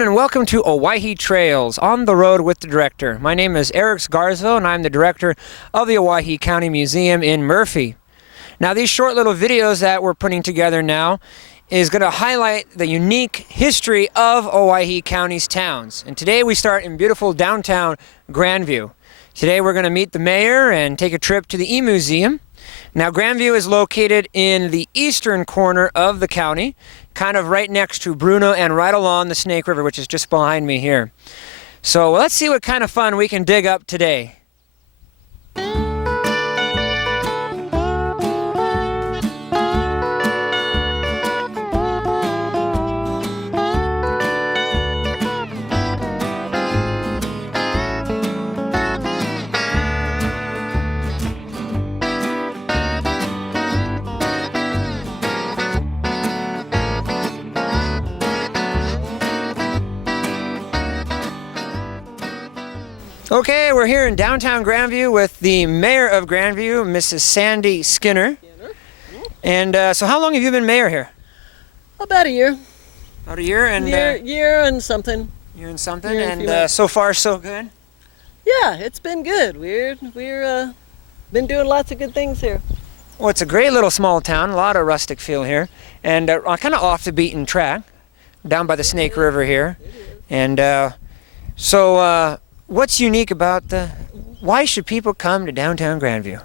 everyone, and welcome to Owyhee Trails, on the road with the director. My name is Eric Garzo, and I'm the director of the Owyhee County Museum in Murphy. Now, these short little videos that we're putting together now is going to highlight the unique history of Owyhee County's towns. And today we start in beautiful downtown Grandview. Today we're going to meet the mayor and take a trip to the Emu-Z-um. Now, Grandview is located in the eastern corner of the county, kind of right next to Bruno and right along the Snake River, which is just behind me here. So let's see what kind of fun we can dig up today. Okay, we're here in downtown Grandview with the mayor of Grandview, Mrs. Sandy Skinner. And so how long have you been mayor here? About a year. About a year? And year and something. Year and something, and so far so good? Yeah, it's been good. We're been doing lots of good things here. Well, it's a great little small town, a lot of rustic feel here, and kind of off the beaten track, down by the Snake River here. And what's unique about why should people come to downtown Grandview?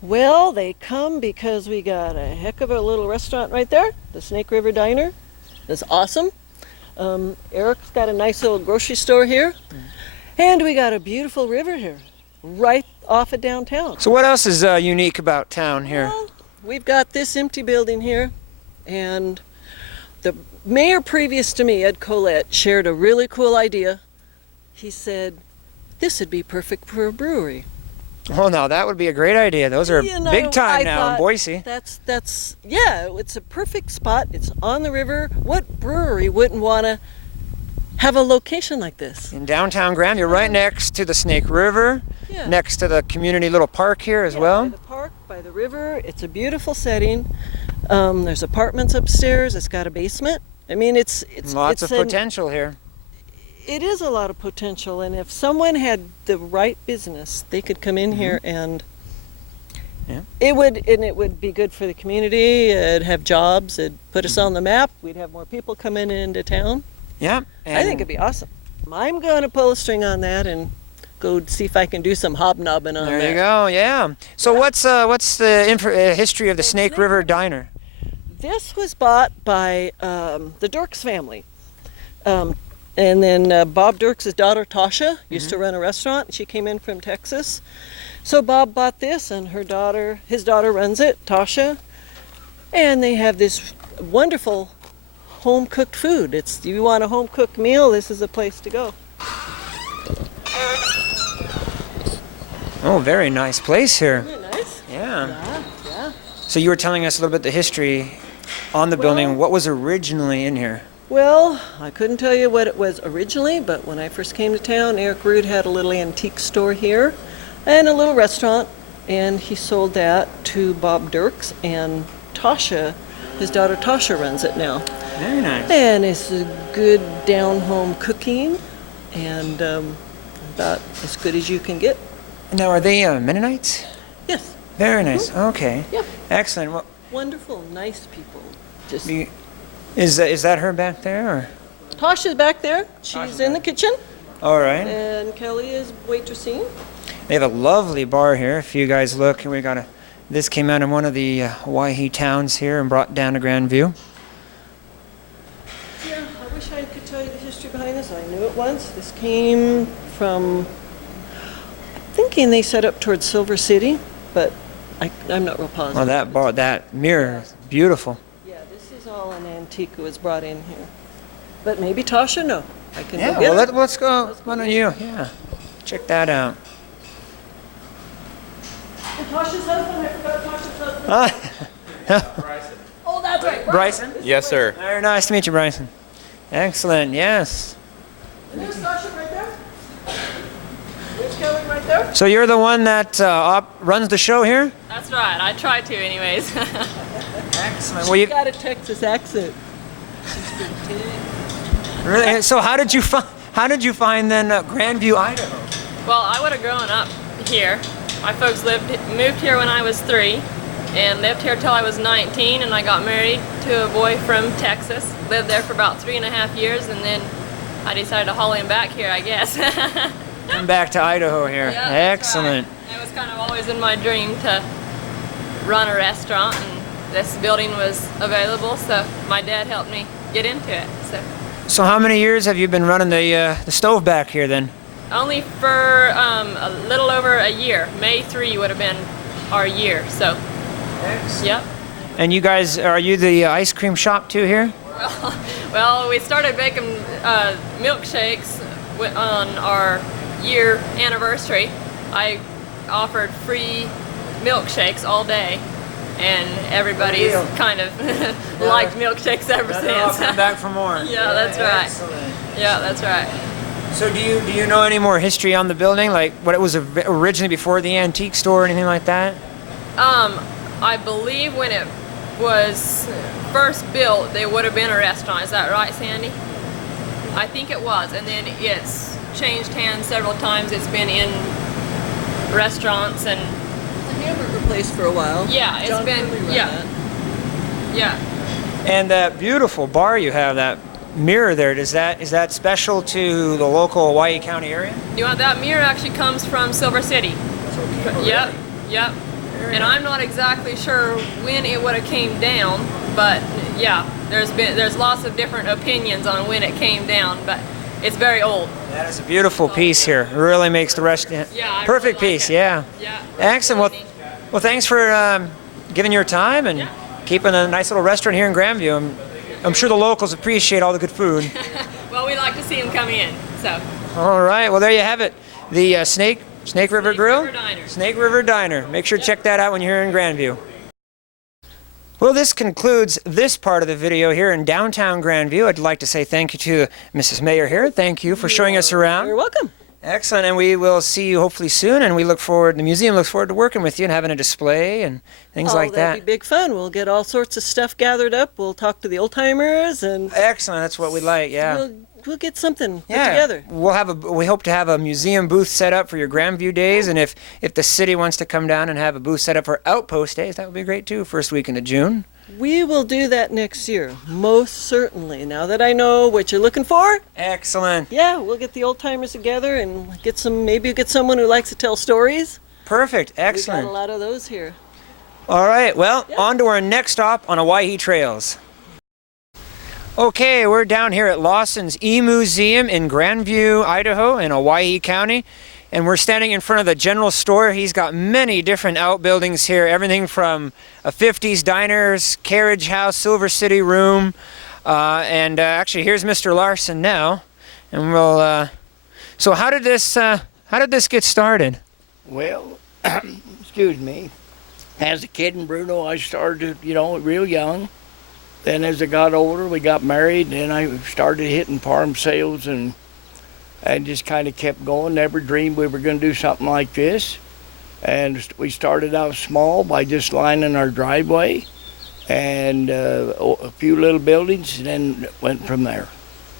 Well, they come because we got a heck of a little restaurant right there, the Snake River Diner. It's awesome. Eric's got a nice little grocery store here. And we got a beautiful river here, right off of downtown. So what else is unique about town here? Well, we've got this empty building here, and the mayor previous to me, Ed Collette, shared a really cool idea. He said, this would be perfect for a brewery. Oh, no, that would be a great idea. Those are big time now in Boise. Yeah, it's a perfect spot. It's on the river. What brewery wouldn't want to have a location like this? In downtown Grandview, right next to the Snake River, next to the community little park here as well. By the park, by the river. It's a beautiful setting. There's apartments upstairs. It's got a basement. I mean, it's lots of potential here. It is a lot of potential, and if someone had the right business, they could come in here and it would be good for the community. It'd have jobs. It'd put us on the map. We'd have more people coming into town. Yeah, I think it'd be awesome. I'm going to pull a string on that and go see if I can do some hobnobbing on that. There you go. Yeah. So what's the history of the Snake River Diner? This was bought by the Dirks family. And then Bob Dirks' daughter, Tasha, used to run a restaurant. She came in from Texas. So Bob bought this, and his daughter runs it, Tasha. And they have this wonderful home-cooked food. If you want a home-cooked meal, this is a place to go. Oh, very nice place here. Isn't it nice? Yeah. Yeah. So you were telling us a little bit the history on the building. What was originally in here? Well, I couldn't tell you what it was originally, but when I first came to town, Eric Rude had a little antique store here and a little restaurant, and he sold that to Bob Dirks, and Tasha, his daughter Tasha, runs it now. Very nice. And it's a good down-home cooking, and about as good as you can get. Now, are they Mennonites? Yes. Very nice. Okay. Yeah. Excellent. Well, wonderful, nice people. Just. Is that her back there? Or? Tasha's back there. She's in the kitchen. All right. And Kelly is waitressing. They have a lovely bar here. If you guys look, we got this came out in one of the Owyhee towns here and brought down to Grandview. Yeah, I wish I could tell you the history behind this. I knew it once. This came from, I'm thinking they set up towards Silver City, but I'm not real positive. Well, that mirror is beautiful. All an antique was brought in here, but maybe Tasha. No, I can. Yeah, go get well, let's go. Why don't you? Yeah, check that out. And Tasha's husband. I forgot Tasha's husband. Bryson. Oh, that's right. Bryson. Yes, sir. Very nice to meet you, Bryson. Excellent. Yes. And there's Tasha right there. There's Kelly right there. So you're the one that runs the show here? That's right. I try to, anyways. Excellent. She's got a Texas accent. Really? So how did you find then Grandview, Idaho? Well, I would have grown up here. My folks moved here when I was 3 and lived here till I was 19, and I got married to a boy from Texas. Lived there for about 3.5 years, and then I decided to haul him back here, I guess. Come back to Idaho here. Yeah, that's Excellent. right. It was kind of always in my dream to run a restaurant, and this building was available, so my dad helped me get into it. So how many years have you been running the stove back here then? Only for a little over a year. May 3 would have been our year, so. Excellent. Yep. And you guys, are you the ice cream shop too here? Well, we started making milkshakes on our year anniversary. I offered free milkshakes all day, and everybody's kind of liked milkshakes ever since. Come back for more. Yeah, that's right. Excellent. Yeah, that's right. So do you know any more history on the building, like what it was originally before the antique store or anything like that? I believe when it was first built, there would have been a restaurant. Is that right, Sandy? I think it was, and then it's changed hands several times. It's been in restaurants and A hamburger place for a while. yeah, it's John been Curley ran yeah, that. yeah. And that beautiful bar you have, that mirror there, is that special to the local Owyhee County area? You know, that mirror actually comes from Silver City. Yep, yep. And I'm not exactly sure when it would have came down, but yeah, there's lots of different opinions on when it came down, but it's very old. That is a beautiful piece here. It really makes the rest. Yeah, I perfect really like piece. it. Yeah. Yeah. Excellent. Well, thanks for giving your time and Yeah. keeping a nice little restaurant here in Grandview. I'm sure the locals appreciate all the good food. Well, we like to see them come in, so. All right. Well, there you have it. The Snake River Grill. River Diner. Snake River Diner. Make sure to check that out when you're here in Grandview. Well, this concludes this part of the video here in downtown Grandview. I'd like to say thank you to Mrs. Mayor here. Thank you for showing us around. You're welcome. Excellent, and we will see you hopefully soon, and the museum looks forward to working with you and having a display and things like that. That'd be big fun. We'll get all sorts of stuff gathered up. We'll talk to the old timers, and Excellent, that's what we like, yeah. we'll get something put together. We hope to have a museum booth set up for your Grandview days, and if the city wants to come down and have a booth set up for Outpost days, that would be great too, first weekend of June. We will do that next year, most certainly. Now that I know what you're looking for, Excellent. yeah, we'll get the old timers together and maybe get someone who likes to tell stories. Perfect, We've got excellent. a lot of those here. All right, well, Yeah. on to our next stop on Owyhee Trails. Okay, we're down here at Lawson's Emu-Z-um in Grandview, Idaho, in Owyhee County. And we're standing in front of the general store. He's got many different outbuildings here, everything from a 50s diners, carriage house, Silver City room. Actually, here's Mr. Lawson now. And we'll, so how did this get started? Well, excuse me. As a kid in Bruno, I started, real young. Then as I got older, we got married, and I started hitting farm sales and just kind of kept going. Never dreamed we were going to do something like this. And we started out small by just lining our driveway and a few little buildings, and then went from there.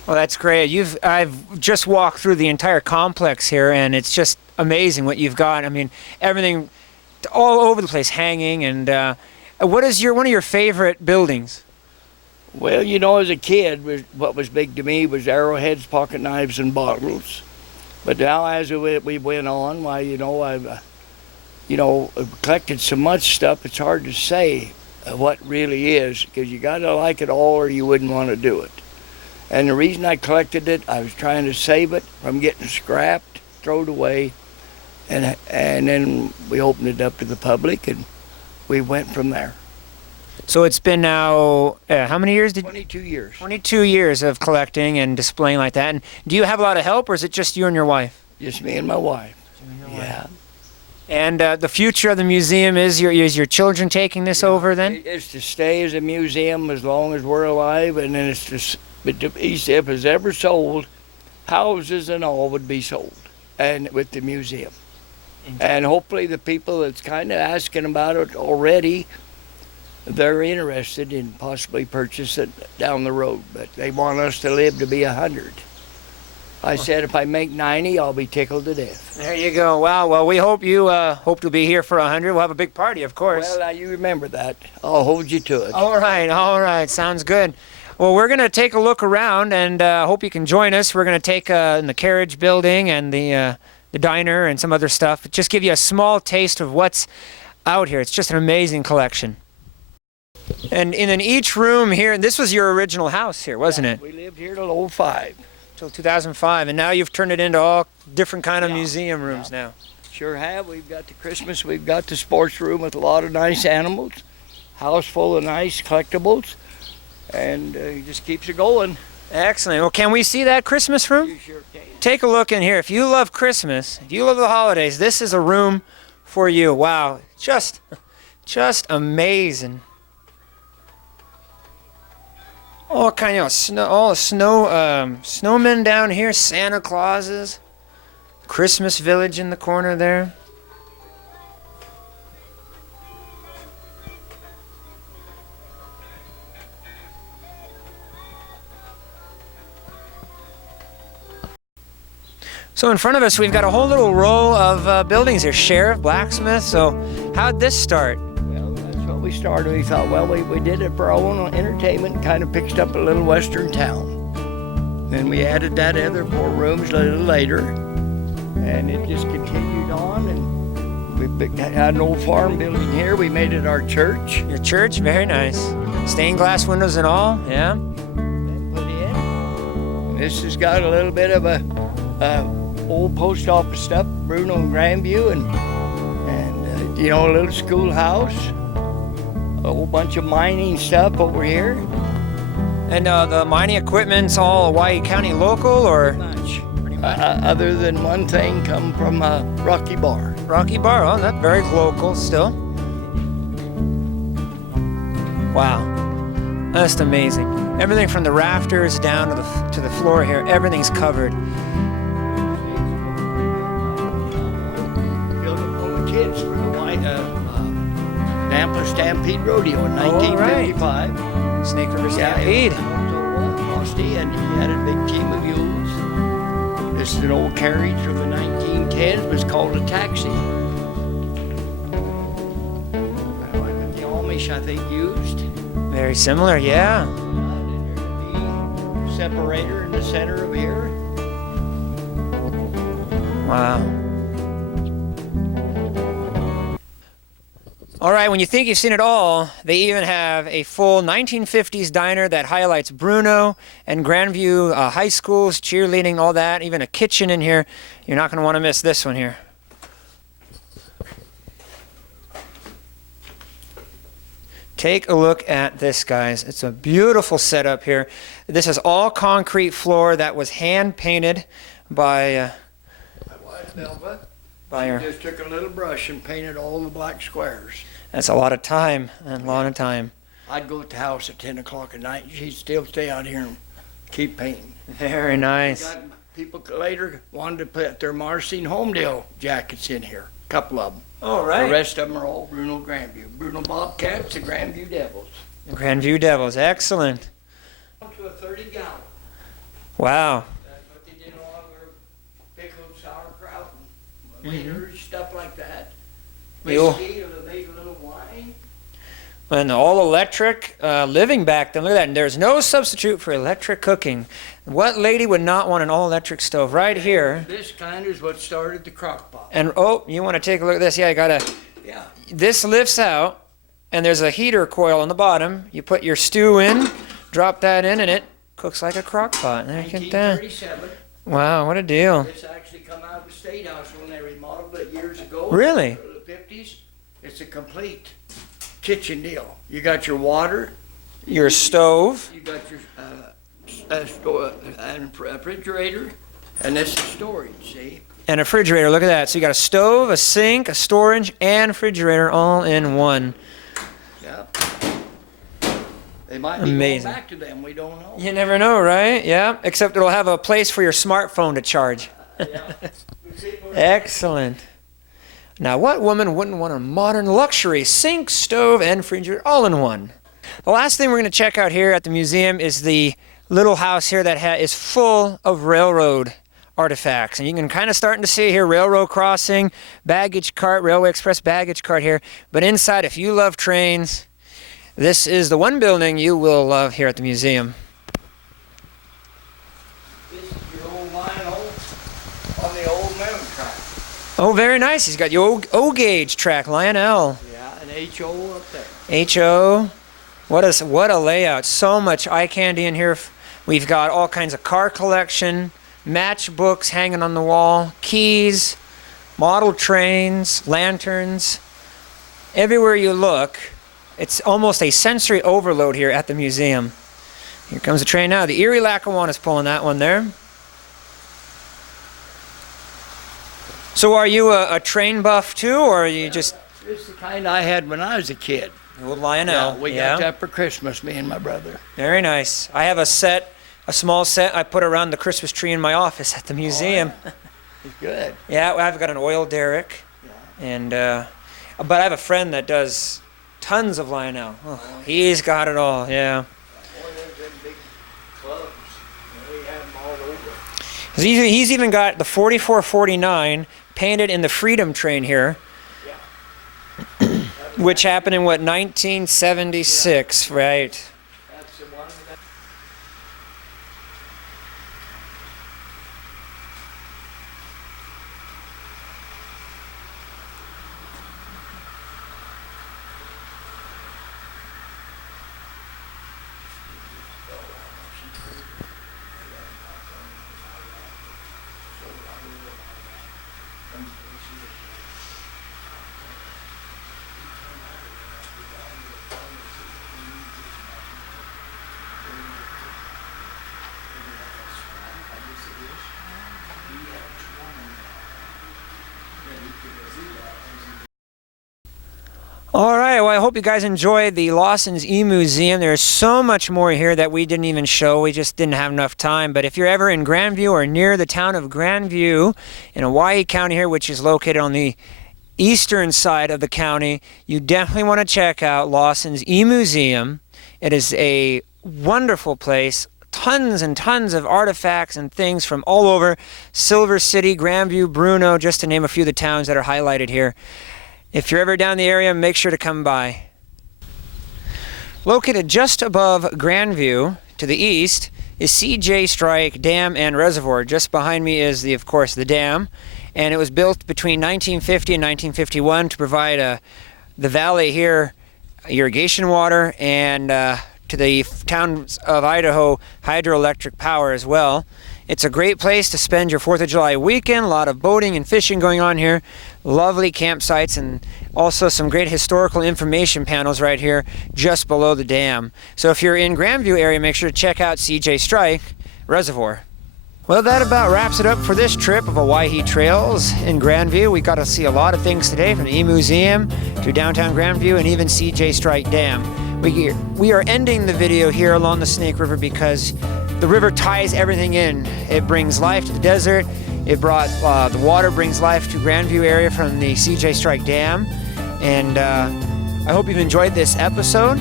Well, that's great. I've just walked through the entire complex here, and it's just amazing what you've got. I mean, everything all over the place hanging. And what is one of your favorite buildings? Well, as a kid, what was big to me was arrowheads, pocket knives, and bottles. But now, as we went on, I've collected so much stuff. It's hard to say what really is, because you got to like it all, or you wouldn't want to do it. And the reason I collected it, I was trying to save it from getting scrapped, thrown away, and then we opened it up to the public, and we went from there. So it's been now, how many years? 22 years. 22 years of collecting and displaying like that. And do you have a lot of help, or is it just you and your wife? Just me and my wife. Yeah. And the future of the museum is your children taking this over then? It's to stay as a museum as long as we're alive, and then if it's ever sold, houses and all would be sold, and with the museum. And hopefully the people that's kind of asking about it already they're interested in possibly purchase it down the road, but they want us to live to be 100. I said if I make 90, I'll be tickled to death. There you go. Wow. Well, we hope you hope to be here for 100. We'll have a big party, of course. Well, now you remember that. I'll hold you to it. All right. All right. Sounds good. Well, we're going to take a look around, and hope you can join us. We're going to take in the carriage building and the diner and some other stuff. Just give you a small taste of what's out here. It's just an amazing collection. And in each room here, this was your original house here, wasn't it? We lived here till 05. Till 2005, and now you've turned it into all different kind of museum rooms now. Sure have. We've got the Christmas, we've got the sports room with a lot of nice animals, house full of nice collectibles, and it just keeps it going. Excellent. Well, can we see that Christmas room? You sure can. Take a look in here. If you love Christmas, if you love the holidays, this is a room for you. Wow, just amazing. All kind of snow, all the snowmen down here, Santa Clauses, Christmas village in the corner there. So in front of us, we've got a whole little row of buildings here. Sheriff, blacksmith. So how'd this start? Well, that's what we started. We thought, well, we did it for our own entertainment, kind of fixed up a little western town. Then we added that other 4 rooms a little later, and it just continued on. And we had an old farm building here. We made it our church. Your church, very nice. Stained glass windows and all, yeah. Then put in. And this has got a little bit of a old post office stuff, Bruno and Grandview, and you know, a little schoolhouse, a whole bunch of mining stuff over here. And the mining equipment's all Owyhee County local, or? Pretty much. Other than one thing come from Rocky Bar. Rocky Bar, oh, that's very local still. Wow, that's amazing. Everything from the rafters down to the floor here, everything's covered. Kids for the Nampa Stampede Rodeo in 1955. Right. Snake River Stampede. Yeah, and he had a big team of mules. This is an old carriage from the 1910s. It was called a taxi. Like the Amish, I think, used. Very similar, yeah. There's a separator in the center of here. Wow. All right, when you think you've seen it all, they even have a full 1950s diner that highlights Bruno and Grandview high schools, cheerleading, all that, even a kitchen in here. You're not going to want to miss this one here. Take a look at this, guys. It's a beautiful setup here. This is all concrete floor that was hand painted by her. Just took a little brush and painted all the black squares. That's a lot of time, a lot of time. I'd go at the house at 10 o'clock at night, and she'd still stay out here and keep painting. Very nice. Got people later wanted to put their Marcine Homedale jackets in here, a couple of them. All right. The rest of them are all Bruno Grandview. Bruno Bobcats, the Grandview Devils. Grandview Devils, excellent. To a 30-gallon. Wow. That's what they did all their pickled sauerkraut and wieners, stuff like that. Whiskey, or they made a little wine. And all electric living back then. Look at that. And there's no substitute for electric cooking. What lady would not want an all-electric stove right here? This kind is what started the crock pot. And oh, you want to take a look at this? Yeah, you gotta. Yeah. This lifts out, and there's a heater coil on the bottom. You put your stew in, drop that in, and it cooks like a crock pot. There you get that. 1937. Wow, what a deal. This actually come out of the State House when they remodeled it years ago. Really? In the 50s. It's a complete kitchen deal. You got your water. Your stove. You got your refrigerator, and this is storage, see? And a refrigerator, look at that. So you got a stove, a sink, a storage, and refrigerator all in one. Yep. They might be Amazing. going back to them, we don't know. You never know, right? Yeah, except it'll have a place for your smartphone to charge. Yeah. Excellent. Now, what woman wouldn't want a modern luxury sink, stove, and freezer all in one? The last thing we're going to check out here at the museum is the little house here that is full of railroad artifacts. And you can kind of starting to see here railroad crossing, baggage cart, Railway Express baggage cart here. But inside, if you love trains, this is the one building you will love here at the museum. This is your old line on the old mountain track. Oh, very nice. He's got your O-gauge track, Lionel. Yeah, and HO up there. HO. What a layout. So much eye candy in here. We've got all kinds of car collection, matchbooks hanging on the wall, keys, model trains, lanterns. Everywhere you look, it's almost a sensory overload here at the museum. Here comes the train now. The Erie Lackawanna's pulling that one there. So are you a train buff too, or are you just... This is the kind I had when I was a kid. Old Lionel. Yeah, we got that for Christmas, me and my brother. Very nice. I have a small set I put around the Christmas tree in my office at the museum. Oh, yeah. It's good. Yeah, I've got an oil derrick. Yeah. And but I have a friend that does tons of Lionel. Oh, he's got it all, yeah. He's even got the 4449 painted in the Freedom Train here, which happened in, what, 1976, right? That's the one. All right, well, I hope you guys enjoyed the Lawson's Emu-Z-um. There's so much more here that we didn't even show. We just didn't have enough time. But if you're ever in Grandview or near the town of Grandview in Owyhee County here, which is located on the eastern side of the county, you definitely want to check out Lawson's Emu-Z-um. It is a wonderful place. Tons and tons of artifacts and things from all over Silver City, Grandview, Bruno, just to name a few of the towns that are highlighted here. If you're ever down the area, make sure to come by. Located just above Grandview to the east is C.J. Strike Dam and Reservoir. Just behind me is, of course, the dam. And it was built between 1950 and 1951 to provide the valley here irrigation water and to the towns of Idaho hydroelectric power as well. It's a great place to spend your 4th of July weekend. A lot of boating and fishing going on here. Lovely campsites and also some great historical information panels right here just below the dam. So if you're in Grandview area, make sure to check out C.J. Strike Reservoir. Well, that about wraps it up for this trip of Owyhee Trails in Grandview. We got to see a lot of things today, from the Emu-Z-um to downtown Grandview and even C.J. Strike Dam. We are ending the video here along the Snake River because the river ties everything in. It brings life to the desert. It brought the water brings life to Grandview area from the C.J. Strike Dam. And I hope you've enjoyed this episode.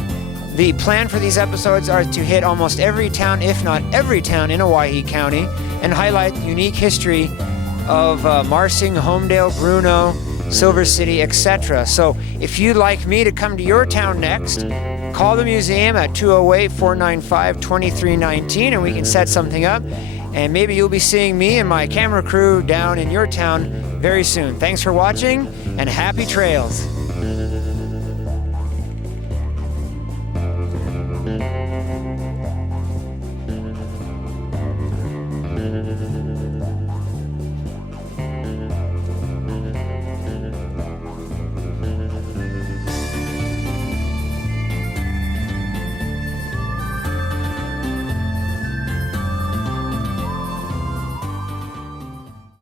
The plan for these episodes are to hit almost every town, if not every town, in Owyhee County and highlight the unique history of Marsing, Homedale, Bruno, Silver City, etc. So if you'd like me to come to your town next, call the museum at 208-495-2319 and we can set something up. And maybe you'll be seeing me and my camera crew down in your town very soon. Thanks for watching and happy trails.